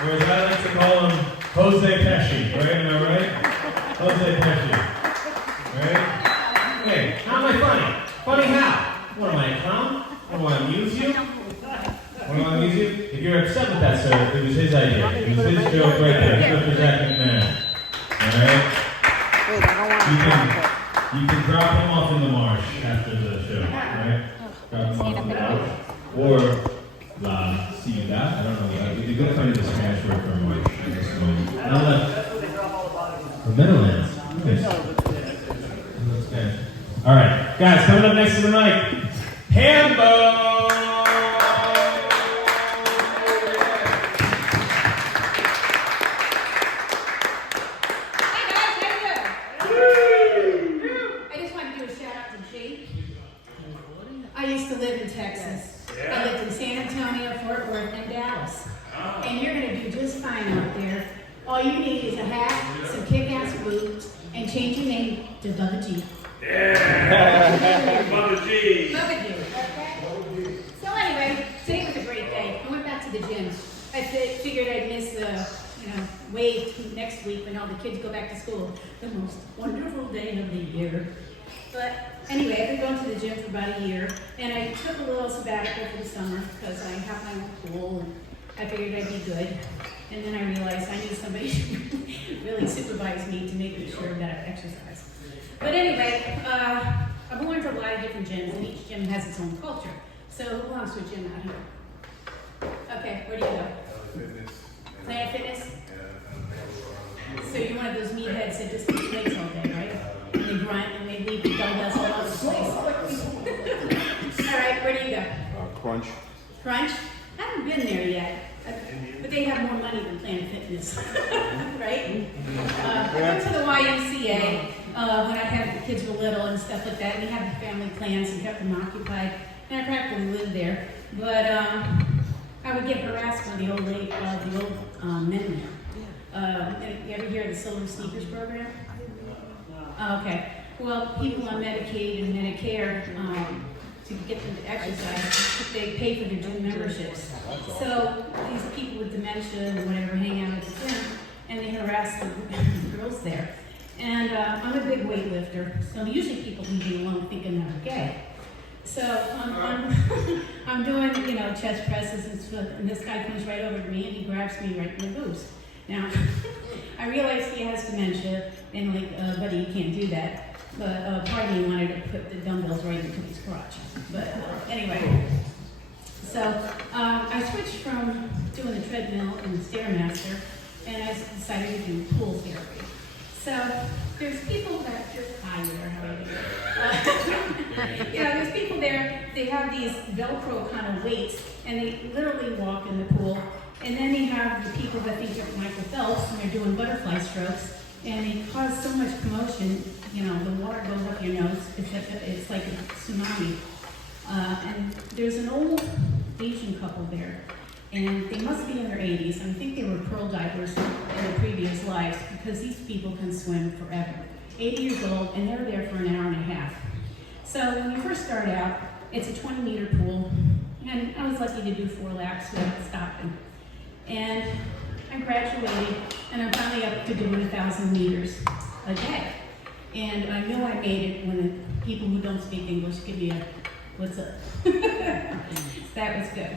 or as I like to call him, Jose Pesci, right? Am I right? Jose Pesci, right? Hey, how am I funny? Funny how? What am I, a clown? What do I amuse you? What do I amuse you? If you're upset with that, sir, it was his idea. It was his joke right there. He's up for Zach McMahon. Alright? Wait, I don't want to You can drop him off in the marsh after the show, right? Drop him off in the marsh. Or La Ciudad. I don't know. It'd be good to find the Spanish word for marsh at this moment. The Meadowlands. Nice. Alright, guys, coming up next to the mic, Hambo! I used to live in Texas. I lived in San Antonio, Fort Worth, and Dallas. And you're going to do just fine out there. All you need is a hat, some kick-ass boots, and change your name to Bubba G. Yeah! Bubba G! Bubba G, okay? So anyway, today was a great day. I went back to the gym. I figured I'd miss the wave next week when all the kids go back to school. The most wonderful day of the year. But anyway, I've been going to the gym for about a year, and I took a little sabbatical for the summer because I have my own pool, and I figured I'd be good. And then I realized I need somebody to really supervise me to make sure that I exercise. But anyway, I've learned a lot of different gyms, and each gym has its own culture. So who belongs to a gym out here? Okay, where do you go? Planet Fitness? So you're one of those meatheads that just eat legs all day, right? And they grunt and they leave the dumbbells all over the place. All right, where do you go? Crunch. Crunch? I haven't been there yet. But they have more money than Planet Fitness, right? I went to the YMCA when I had the kids were little and stuff like that. And we had the family plans and kept them occupied. And I practically lived there. But I would get harassed by the old men there. You ever hear of the Silver Sneakers program? Okay. Well, people on Medicaid and Medicare, to get them to exercise, they pay for their gym memberships. So these people with dementia and whatever hang out at the gym, and they harass the girls there. And I'm a big weightlifter, so usually people leave me alone thinking I'm gay. So I'm doing, chest presses and stuff, and this guy comes right over to me and he grabs me right in the boobs. Now, I realize he has dementia, and buddy, you can't do that. But part of me wanted to put the dumbbells right into his crotch. But anyway, so I switched from doing the treadmill and the Stairmaster, and I decided to do pool therapy. So there's people that hi there, how are you? There's people there. They have these Velcro kind of weights, and they literally walk in the pool. And then they have the people that think they're Michael Phelps, and they're doing butterfly strokes, and they cause so much commotion. The water goes up your nose. It's like a tsunami. And there's an old Asian couple there, and they must be in their 80s. I think they were pearl divers in their previous lives because these people can swim forever. 80 years old, and they're there for an hour and a half. So when you first start out, it's a 20-meter pool, and I was lucky to do 4 laps without stopping. And I graduated, and I'm finally up to doing 1,000 meters a day. And I know I made it when the people who don't speak English give me a what's up. That was good.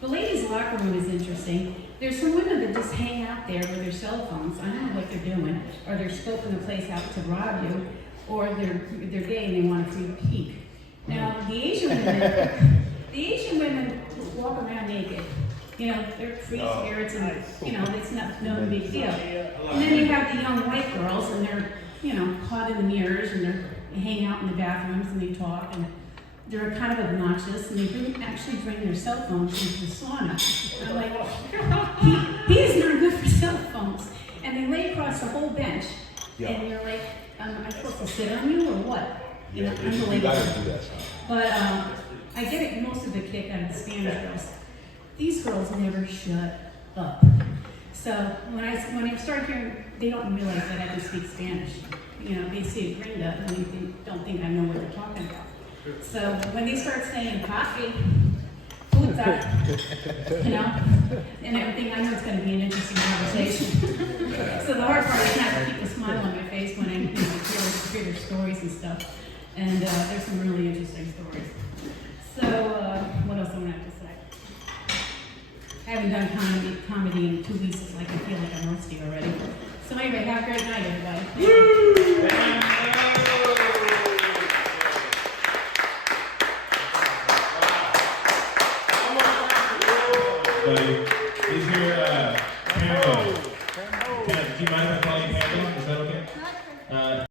The ladies' locker room is interesting. There's some women that just hang out there with their cell phones. I don't know what they're doing. Or they're scoping the place out to rob you, or they're gay and they want a free peek. Now, the Asian women just walk around naked. They're free spirits, and it's no big deal. And then you have the young white girls, and they're caught in the mirrors, and they hang out in the bathrooms, and they talk, and they're kind of obnoxious, and they actually bring their cell phones into the sauna. I'm like, he is not good for cell phones. And they lay across the whole bench, and you're like, am I supposed to sit on you or what? Yeah, you gotta do that. But I get most of the kick out of the Spanish girls. These girls never shut up. So when I start hearing, they don't realize that I can speak Spanish. They see a gringo and they don't think I know what they're talking about. So when they start saying coffee, puta, you know, and everything. I know it's going to be an interesting conversation. So the hard part is not to keep a smile on my face when I hear their stories and stuff. And there's some really interesting stories. So what else do I have to say? I haven't done comedy in 2 weeks. It's like I feel like I'm rusty already. So anyway, have a great night, everybody. Buddy, is your camera? Do you mind if I call you